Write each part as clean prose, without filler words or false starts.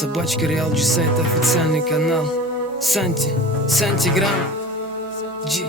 Собачка Реал G сайт, официальный канал. Сантиграм G,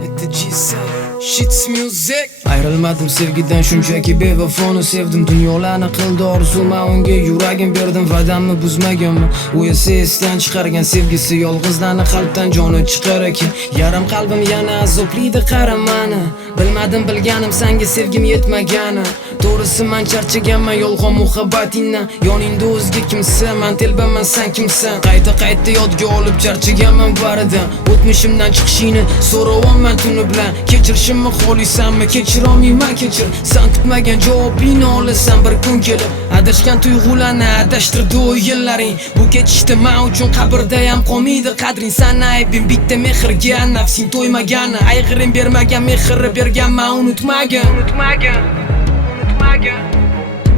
это G сайt, Shits Music. Ayrılmadım sevgiden shunchaki bevafoni sevdim. Dunyolarni qildi orzuma, unga yuragim berdim. Va'damni buzmaganman, u esa esdan chiqargan. Sevgisi yolg'izlarni qalbdan joni chiqar ekan. Yarim qalbim yana azoblaydi qaramani. Bilmadim bilganim senga sevgim yetmagani. To'g'risi men charchaganman yolg'on muhabbatingdan. Yoningda o'zga kimsan, men telbaman sen kimsan. Qayta yodga olib charchaganman baridan. O'tmishimdan chiqishingni so'rayapman tuni bilan. Kechirishimni xohlaysanmi? Kechirolmayman kechir. Sen kutmagan javobingni olasan bir kun kelib. Adashgan tuyg'ularni adashtirdi o yillaring. Bu ketishda men uchun qabrda ham qolmaydi qadring. Sen aybing bitta mehrga, nafsing to'ymagani. Ayg'iring bermagan mehrni berganman unutmagan.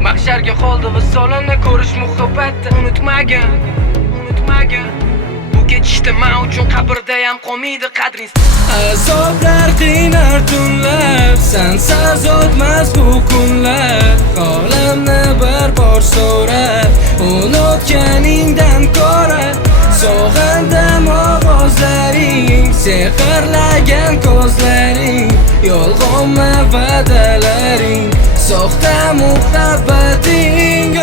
Mahsharga qoldi visolini ko'rish muhabbatni unutmagan. Bu ketishda men uchun qabrda ham qolmaydi qadring. Azoblar qiynar tunlar, sensiz o'tmas bu kunlar. Holimni bir bor so'rab, unutganingdan ko'ra sog'indim ovozlaring, sehrlagan ko'zlaring, yolg'onmi va'dalaring, soxta muhabbating.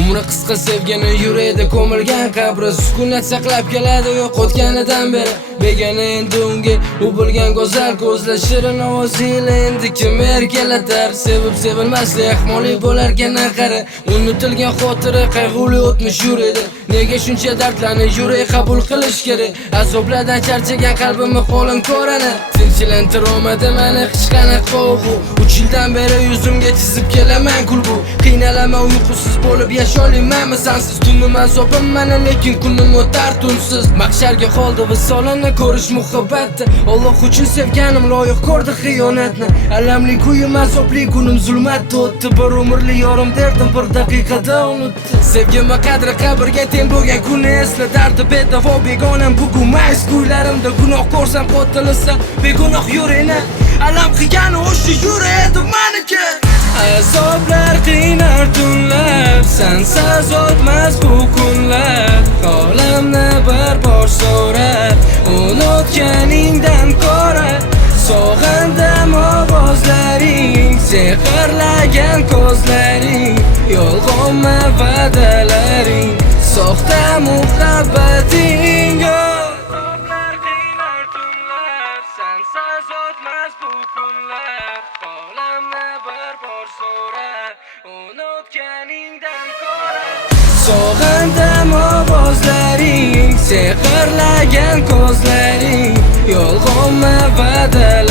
Umri qisqa sevgini yurakda ko'milgan qabri, sukunat saqlab keladi yo'qotganidan beri. Begona endi unga u bo'lgan go'zal ko'zlar, shirin ovoziyle endi kim erkalatar. Sevib sevilmaslik ahmoqlik bo'larkan qara. Unutilgan xotira qayg'uli o'tmish yurakda. Nega shuncha dardlarni yurak qabul qilish kerak? Azoblardan charchagan qalbimni qo'lim ko'rani. Tinchlantir olmadi meni hech qanaqa qo'rquv. 3 yildan beri yuzimga chizib kelaman kulgu. Qiynalaman uyqusiz bo'lib yasholmayman sensiz. Tunim azobim meni lekin kunim o'tar tunsiz. Mahsharga qoldi visolini ko'rish muhabbatni. Alloh uchun sevganim loyiq ko'rdi xiyonatni. Alamli kuyim azobli kunim zulmatda o'tdi. Bir umrli yorim derdim bir daqiqada unutdi. Sevgimni qadri qabrga teng bo'lgan kuni esla. Dardi bedavo begonam bugun mays kuylarimda. Gunoh ko'rsam qotilsa begunoh yurakni. Alam qilgani o'sha yurak edi meniki. Azoblar qiynar tunlar, sensiz o'tmas bu kunlar. Holimni bir bor so'rab, unutganingdan ko'ra sog'indim ovozlaring, sehrlagan ko'zlaring, yolg'onmi va'dalaring, soxta muhabbating. Azoblar qiynar tunlar, sensiz o'tmas bu kunlar. Holimni bir bor so'rab, unutganingdan ko'ra sog'indim ovozlaring, sehrlagan ko'zlaring, yolg'onmi va'dalaring.